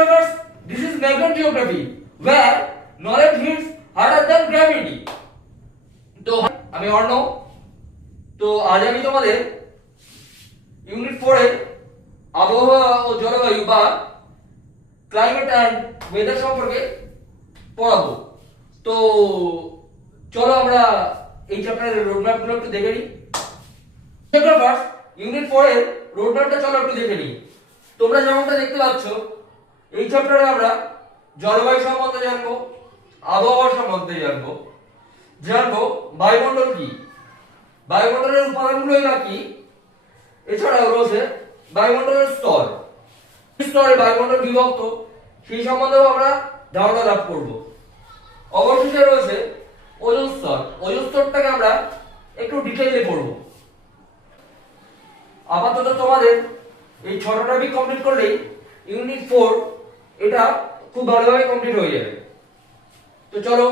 geographers, this is macrogeography, where knowledge hits harder than gravity. তো আমি অর্ণব। তো আজ আমি তোমাদের ইউনিট 4 এর আবহাওয়া ও জলবায়ু বা ক্লাইমেট অ্যান্ড ওয়েদার সম্পর্কে পড়াবো। তো চলো আমরা এই চ্যাপ্টারের রোডম্যাপ গুলো একটু দেখে নিই। জিওগ্রাফার্স ইউনিট 4 এর রোডম্যাপটা চলো একটু দেখে নিই। তোমরা যেমনটা দেখতে পাচ্ছ, এই চ্যাপ্টারে আমরা জলবায়ু সম্বন্ধে জানবো, আবহাওয়া সম্বন্ধে জানবো বায়ুমণ্ডল কি, বায়ুমণ্ডলের উপাদানগুলো এরা কি, এছাড়াও রয়েছে বায়ুমণ্ডলের স্তরে বায়ুমণ্ডল বিভক্ত, সেই সম্বন্ধেও আমরা ধারণা লাভ করব। অবশেষে রয়েছে ওজোন স্তরটাকে আমরা একটু ডিটেইলে পড়ব। আপাতত তোমাদের এই 6টা টপিক কমপ্লিট করলেই ইউনিট 4 এটা খুব ভালোভাবে কমপ্লিট হয়ে যাবে। তো চলো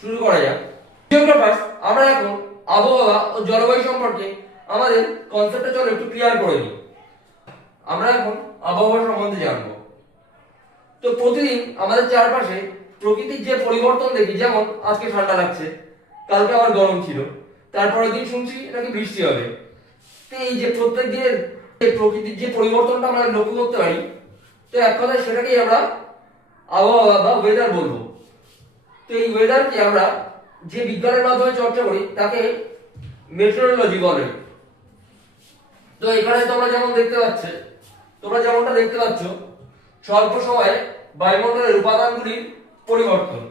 শুরু করা যাক। জিওগ্রাফার্স আমরা এখন আবহাওয়া ও জলবায়ু সম্পর্কে আমাদের কনসেপ্টটা চলো একটু ক্লিয়ার করে নিই। আমরা এখন আবহাওয়া সম্বন্ধে জানবো। তো প্রতিদিন আমাদের চারপাশে প্রকৃতির যে পরিবর্তন দেখি, যেমন আজকে ঠান্ডা লাগছে, কালকে আবার গরম ছিল, তারপরের দিন শুনছি নাকি বৃষ্টি হবে। তো এই যে প্রত্যেক দিনের প্রকৃতির যে পরিবর্তনটা আমরা লক্ষ্য করতে পারি, তো এক কথায় সেটাকেই আমরা আবহাওয়া বা ওয়েদার বলবো। তো এই ওয়েদারকে আমরা যে বিজ্ঞানের মাধ্যমে চর্চা করি তাকে মেট্রোলজি বলে। তো এখানে তোমরা যেমনটা দেখতে পাচ্ছ স্বল্প সময়ে বায়ুমণ্ডলের উপাদানগুলির পরিবর্তন,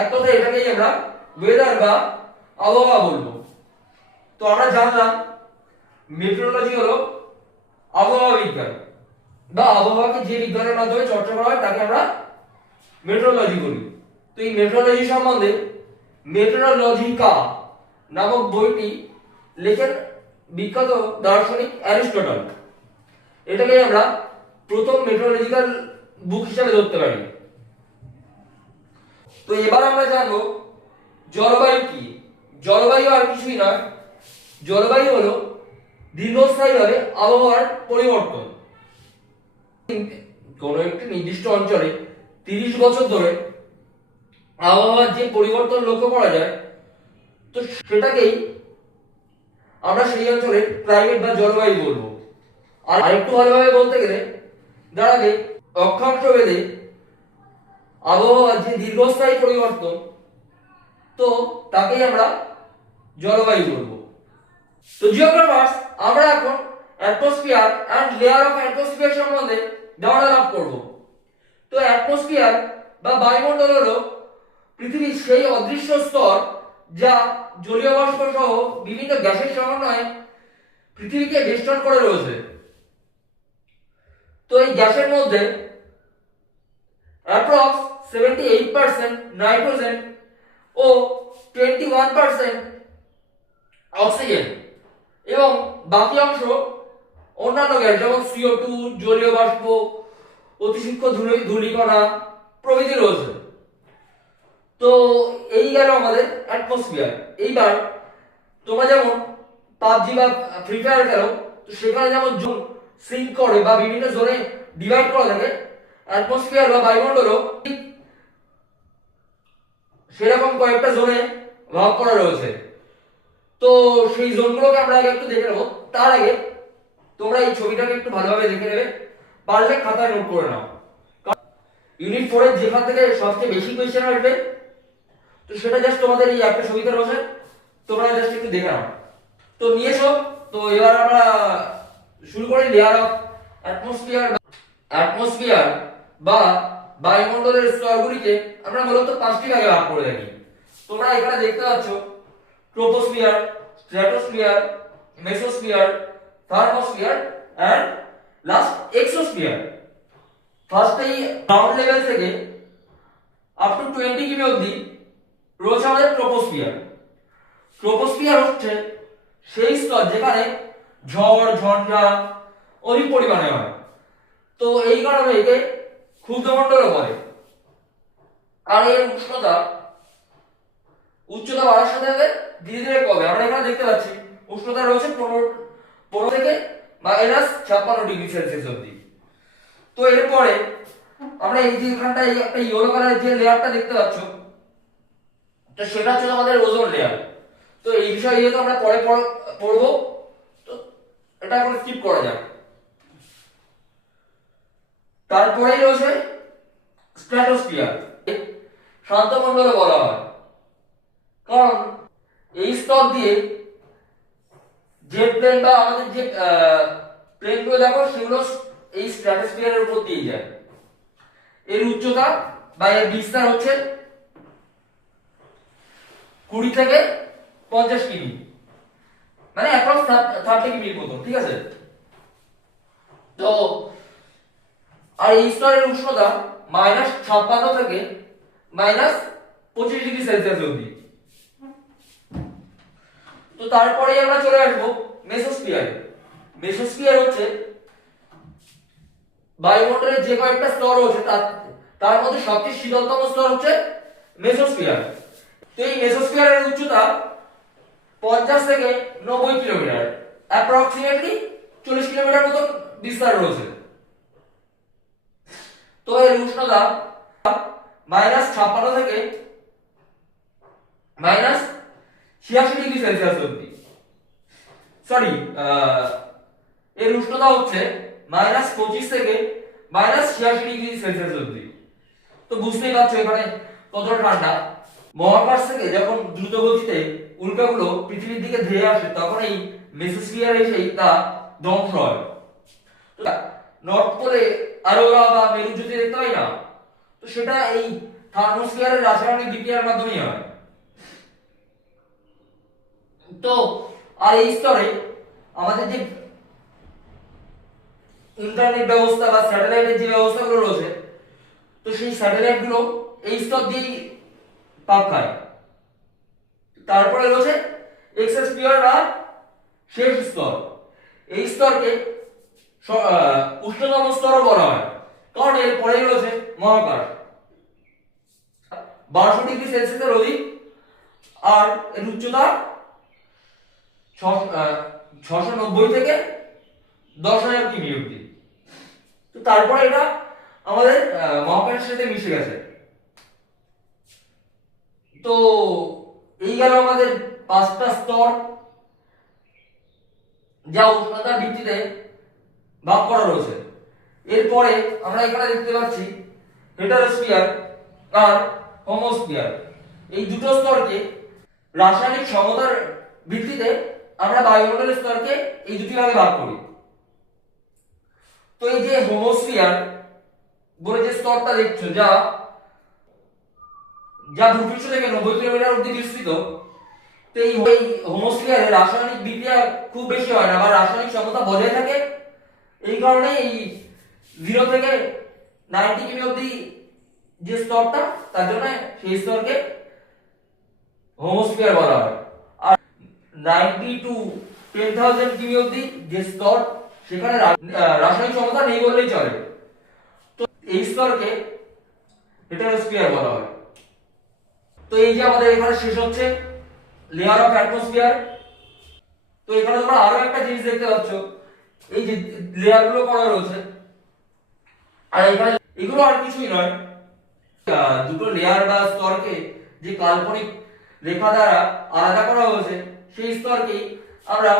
এক কথায় এটাকেই আমরা ওয়েদার বা আবহাওয়া বলবো। তো আমরা জানলাম মেট্রোলজি হলো আবহাওয়া বিজ্ঞান বা আবহাওয়াকে যে বিজ্ঞানের মাধ্যমে চর্চা করা হয় তাকে আমরা মেট্রোলজি বলি। তো এই মেট্রোলজি সম্বন্ধে মেট্রোলজিকা নামক বইটি লেখেন বিখ্যাত দার্শনিক অ্যারিস্টটল। এটাকে আমরা প্রথম মেট্রোলজিক্যাল বুক হিসেবে ধরতে পারি। তো এবার আমরা জানবো জলবায়ু কি। জলবায়ু আর কিছুই না, জলবায়ু হলো দীর্ঘস্থায়ীভাবে আবহাওয়ার পরিবর্তন। কোন একটি নির্দিষ্ট অঞ্চলে 30 বছর ধরে আবহাওয়ার যে পরিবর্তন লক্ষ্য করা যায়, তো সেটাকেই আমরা সেই অঞ্চলের ক্লাইমেট বা জলবায়ু বলবো। আর আরেকটু ভালোভাবে বলতে গেলে দাঁড়াবে অক্ষাংশ ভেদে আবহাওয়ার যে দীর্ঘস্থায়ী পরিবর্তন, তো তাকেই আমরা জলবায়ু বলবো। তো জিওগ্রাফার্স আমরা এখন atmosphere and layer of atmosphere সম্বন্ধে ধারণা লাভ করব। তো অ্যাটমসফিয়ার বা বায়ুমণ্ডল হলো পৃথিবীর সেই অদৃশ্য স্তর যা জলীয় বাষ্প সহ বিভিন্ন গ্যাসের সমন্বয়ে পৃথিবীকে বেষ্টন করে রয়েছে। তো এই গ্যাসের মধ্যে অ্যাপ্রক্স 78% নাইট্রোজেন ও 21% অক্সিজেন এবং বাকি অংশ অন্যান্য গ্যাস, যেমন CO2, জলীয় বাষ্প, অতিসূক্ষ্ম ধূলিকণা প্রভৃতি রয়েছে। তো এই গেল আমাদের অ্যাটমসফিয়ার। এইবার তোমরা যেমন পাবজি বা ফ্রি ফায়ার খেলো, তো সেখানে যেমন জোন সিঙ্ক করে বা বিভিন্ন জোনে ডিভাইড করা থাকে, অ্যাটমসফিয়ার বা বায়ুমণ্ডলও সেরকম কয়েকটা জোনে ভাগ করা রয়েছে। তো সেই জোনগুলোকে আমরা আগে একটু দেখে নেবো। তার আগে তোমরা এই ছবিটাকে একটু ভালোভাবে দেখে নেবে, পারলে খাতায় নোট করে নাও। ইউনিট 4 এর যেখান থেকে সবচেয়ে বেশি কোয়েশ্চেন আসবে, তো সেটা জাস্ট তোমাদের এই একটা ছবিতে রয়েছে, তোমরা জাস্ট একটু দেখে নাও। তো নিয়েছো, তো এবার আমরা শুরু করি লেয়ার অফ অ্যাটমসফিয়ার বা বায়ুমণ্ডলের স্তরগুলিকে আমরা মূলত 5টি ভাগে ভাগ করে দেখি। তোমরা এখানে দেখতে পাচ্ছ troposphere, stratosphere, mesosphere, thermosphere and last exosphere. ফার্স্টেই গ্রাউন্ড লেভেল থেকে আপ টু 20 কিমি অবধি রয়েছে আমাদের ট্রোপোস্ফিয়ার। ট্রোপোস্ফিয়ার হচ্ছে সেই স্তর যেখানে ঝড় ঝঞ্ঝা অধিক পরিমাণে হয়। তো এই কারণে একে ক্ষুদ্রমণ্ডলও বলে। আর এর উচ্চতা বাড়ার সাথে সাথে ধীরে ধীরে কমে। আমরা এখানে দেখতে পাচ্ছি উষ্ণতা রয়েছে 15 থেকে -56 ডিগ্রি সেলসিয়াস অবধি। তো এরপরে আমরা এই যে এখানটা এই একটা ইয়েলো কালারের যে লেয়ারটা দেখতে পাচ্ছ, তো সেটা হচ্ছে আমাদের ওজোন লেয়ার। তো এই বিষয়ে যেহেতু আমরা পরে পড়বো, তো এটা এখন স্কিপ করা যাক। তারপরেই রয়েছে স্ট্র্যাটোস্ফিয়ার, শান্ত মণ্ডলে বলা হয়, কারণ এই স্তর দিয়ে জেট প্লেন বা আমাদের যে প্লেনগুলো দেখো সেগুলো এই স্ট্র্যাটোস্ফিয়ারের উপর দিয়ে যায়। এর উচ্চতা বা এর বিস্তার হচ্ছে 20 থেকে 50 কিমি, মানে অ্যাপ্রক্স 30 কিমির মতো, ঠিক আছে। তো আর এই স্তরের উষ্ণতা -56 থেকে -25 ডিগ্রি সেলসিয়াস অবধি। তো তারপরেই আমরা চলে আসবো মেসোস্ফিয়ার। মেসোস্ফিয়ার হচ্ছে বায়ুমণ্ডলের যে কয়েকটা স্তর রয়েছে তার মধ্যে সবচেয়ে শীতলতম স্তর হচ্ছে মেসোস্ফিয়ার। তো এই মেসোস্ফিয়ারের উচ্চতা 50 থেকে 90 কিলোমিটার, অ্যাপ্রক্সিমেটলি 40 কিলোমিটার মতো বিস্তার রয়েছে। তো এর উষ্ণতা -56 থেকে -86 ডিগ্রি সেলসিয়াস অবধি। সরি, এর উষ্ণতা হচ্ছে -25 থেকে -86 ডিগ্রি সেলসিয়াস অবধি। তো বুঝতেই পারছো এখানে কতটা ঠান্ডা। মহাকাশ থেকে যখন দ্রুত গতিতে উল্কাগুলো পৃথিবীর দিকে ধেয়ে আসে, তখন এই মেসোস্ফিয়ারে এসেই তা ধ্বংস হয়। নর্থ পোলে অরোরা বা মেরুজ্যোতি দেখতে পাই না, তো সেটা এই থার্মোস্ফিয়ারের রাসায়নিক বিক্রিয়ার মাধ্যমেই হয়। তো আর এই স্তরে আমাদের যে ইন্টারনেট ব্যবস্থা বা স্যাটেলাইটের যে ব্যবস্থাগুলো রয়েছে, তো সেই স্যাটেলাইট গুলো এই স্তর দিয়েই পাক খায়। তারপরে রয়েছে এক্সোস্ফিয়ার বা শেষ স্তর। এই স্তরকে উষ্ণতম স্তরও বলা হয়, কারণ এর পরেই রয়েছে মহাকাশ, 1200 ডিগ্রি সেলসিয়াসের অধিক, আর এর উচ্চতা 690 থেকে 10,000 কিমি অব্দি। তো তারপরে এটা আমাদের মহাকাশের সাথে মিশে গেছে। তো এই গেল আমাদের 5টা স্তর, যা উষ্ণতার ভিত্তিতে ভাগ করা রয়েছে। এরপরে আমরা এখানে দেখতে পাচ্ছি হেটারোস্ফিয়ার আর হোমোস্ফিয়ার। এই দুটো স্তরকে রাসায়নিক সমতার ভিত্তিতে আমরা বায়ুমণ্ডলের স্তরকে এই দুটি ভাগে ভাগ করি। তো এই যে হোমোস্ফিয়ার বলে যে স্তরটা দেখছো, যা ভূপৃষ্ঠ থেকে 90 কিলোমিটার অবধি বিস্তৃত, তো এই হোমোস্ফিয়ারে রাসায়নিক বিক্রিয়া খুব বেশি হয় না বা রাসায়নিক সমতা বজায় থাকে। এই কারণে এই 0 থেকে 90 কিমি অবধি যে স্তরটা, তার জন্য সেই স্তরকে হোমোস্ফিয়ার বলা হয়। আর 90 টু 10,000 কিমি অবধি যে স্তর, সেখানে রাসায়নিক সমতা নেই বললেই চলে, তো এই স্তরকে হেটারোস্ফিয়ার বলা হয়। তো এই যে আমাদের এখানে শেষ হচ্ছে লেয়ার অফ অ্যাটমসফিয়ার। তো এখানে তোমরা আরো একটা জিনিস দেখতে পাচ্ছ, এই যে লেয়ার গুলো করা রয়েছে, আর এখানে এগুলো আর কিছুই নয়, দুটো লেয়ার বা স্তরকে যে কাল্পনিক রেখা দ্বারা আলাদা করা হয়েছে, সেই স্তরকে আমরা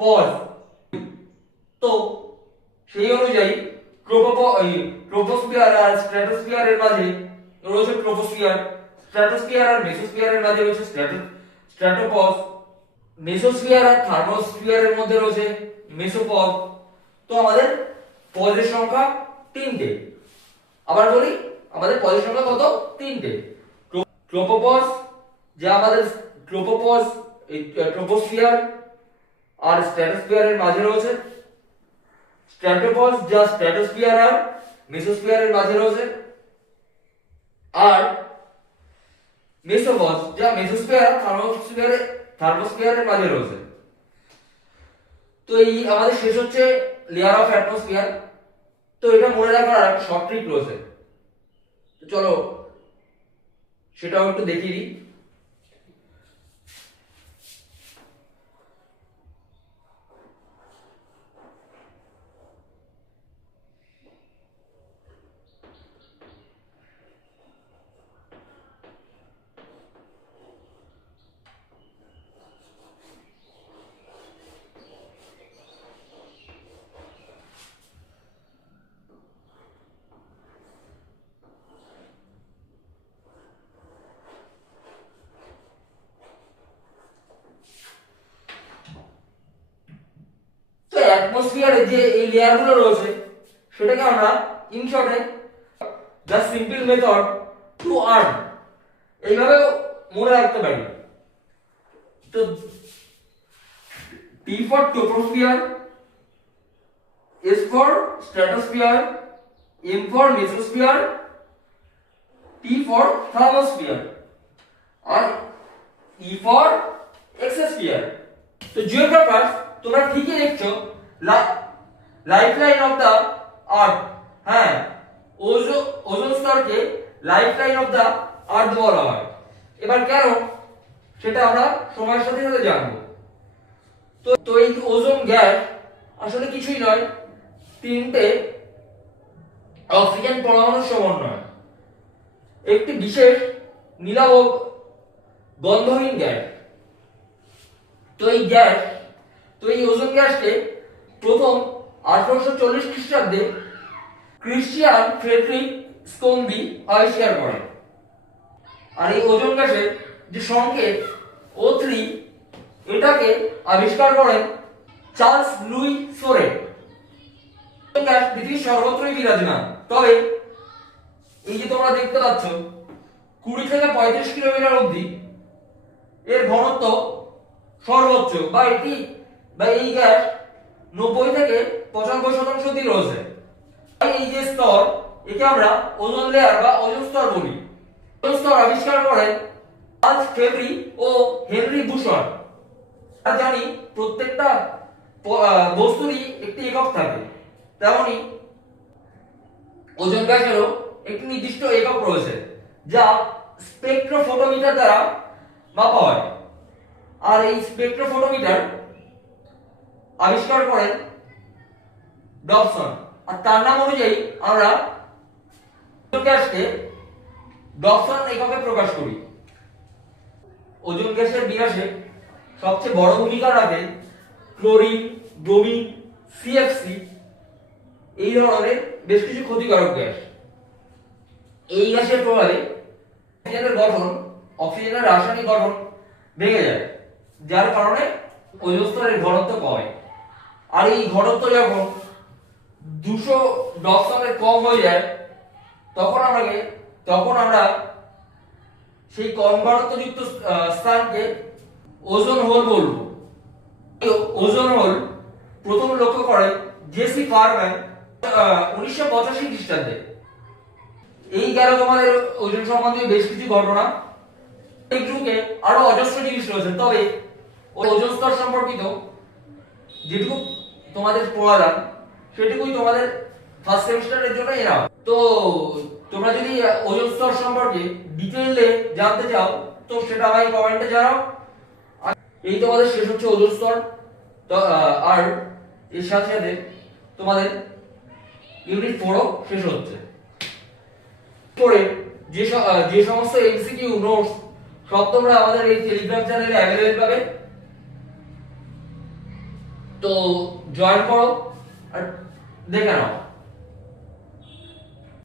পজ। তো সেই অনুযায়ী ট্রোপোস্ফিয়ার আর স্ট্র্যাটোস্ফিয়ারের মাঝে রয়েছে ট্রোপোস্ফিয়ার, স্ট্র্যাটোস্ফিয়ার আর মেসোস্ফিয়ারের মাঝে রয়েছে স্ট্র্যাটোপজ, মেসোস্ফিয়ার আর থার্মোস্ফিয়ারের মধ্যে রয়েছে মেসোপজ। তো আমাদের পজের সংখ্যা 3টে। আবার বলি, আমাদের পজের সংখ্যা কত? 3টে। ট্রোপোপজ, যা আমাদের ট্রোপোপজ এই ট্রোপোস্ফিয়ার আর স্ট্র্যাটোস্ফিয়ারের মাঝে রয়েছে, স্ট্র্যাটোপজ যা স্ট্র্যাটোস্ফিয়ার আর মেসোস্ফিয়ারের মাঝে রয়েছে, আর মেসোপজ যা মেসোস্ফিয়ার আর থার্মোস্ফিয়ারের মাঝে রয়েছে। তো এই আমাদের শেষ হচ্ছে লেয়ার অফ অ্যাটমসফিয়ার। তো এটা মনে রাখার একটা শর্ট ট্রিক রয়েছে, তো চলো সেটাও একটু দেখিয়ে দিই। ট্রপোস্ফিয়ারে যে এই লেয়ারগুলো রয়েছে সেটাকে আমরা ইন শর্টে the simple method to earn এইভাবে মনে রাখতে পারি। তো T for troposphere, S for stratosphere, M for mesosphere, T for thermosphere R E for exosphere। তো জিওগ্রাফার্স তোমরা ঠিকই দেখছো লাইফলাইন অফ দা আর্থ, হ্যাঁ ওজোন স্তরকে লাইফলাইন অফ দা আর্থ বলা হয়। এবার কেন সেটা আমরা সময়ের সাথে সাথে জানবো। তো এই ওজোন গ্যাস আসলে কিছুই নয়, তিনটে অক্সিজেন পরমাণুর সমন্বয়, একটি বিশেষ নীলাভ গন্ধহীন গ্যাস। তো এই ওজোন গ্যাসকে প্রথম 1840 খ্রিস্টাব্দে ক্রিশ্চিয়ান ফ্রেডরিক স্কোনবি আবিষ্কার করেন। আর এই ওজোন গ্যাসের যে সংকেত O3 এটাকে আবিষ্কার করেন Charles Louis Soren. Ozone gas পৃথিবীর সর্বত্রই বিরাজমান, তবে এই যে তোমরা দেখতে পাচ্ছ 20 থেকে 35 কিলোমিটার অবধি এর ঘনত্ব সর্বোচ্চ, বা এই গ্যাস 90 থেকে 95% অবধি রয়েছে। এই যে স্তর একে আমরা ওজোন লেয়ার বা ওজোন স্তর বলি। ওজোন স্তর আবিষ্কার করেন চার্লস ফেব্রি ও হেনরি বুশার। আমরা জানি প্রত্যেকটা বস্তুরই একটি একক থাকে, তেমনি ওজোন গ্যাসেরও একটি নির্দিষ্ট একক রয়েছে যা স্পেকট্রোফোটোমিটার দ্বারা মাপা হয়। আর এই স্পেকট্রোফোটোমিটার আবিষ্কার করেন ডবসন। আর তার নাম অনুযায়ী আমরা ওজোন গ্যাসকে ডবসন এককে প্রকাশ করি। ওজোন গ্যাসের বিকাশে সবচেয়ে বড় ভূমিকা রাখে ক্লোরিন, ব্রোমিন, সিএফসি এই ধরনের বেশ কিছু ক্ষতিকারক গ্যাস। এই গ্যাসের প্রভাবে অক্সিজেনের রাসায়নিক গঠন ভেঙে যায়, যার কারণে ওজোন স্তরের ঘনত্ব কমে। আর এই ঘনত্ব যখন 200 ডবসনের কম হয়ে যায় তখন আমরা সেই কম ঘনত্বযুক্ত স্থানকে ওজোন হোল বলবো। ওজোন হোল প্রথম লক্ষ্য করেন জেসি ফারম্যান 1985 খ্রিস্টাব্দে। এই গেল তোমাদের ওজোন সম্বন্ধে বেশ কিছু ঘটনা। এই যুগে আরো অজস্র জিনিস রয়েছে, তবে ওজোন স্তর সম্পর্কিত যেটুকু তোমাদের পড়ালাম সেটুকুই তোমাদের ফার্স্ট সেমিস্টারের জন্য এনাফ। তো তোমরা যদি ওজোন স্তর সম্পর্কে ডিটেইলে জানতে চাও তো সেটা আমাকে কমেন্টে জানাও। এই তোমাদের শেষ হচ্ছে ওজোন স্তর। তো আর এর সাথে সাথে তোমাদের ইউনিট 4ও শেষ হচ্ছে। পরে যে সমস্ত এমসিকিউ নোটস সব তোমরা আমাদের এই টেলিগ্রাম চ্যানেলে অ্যাভেলেবল পাবে। তো জয়েন করো আর দেখে নাও।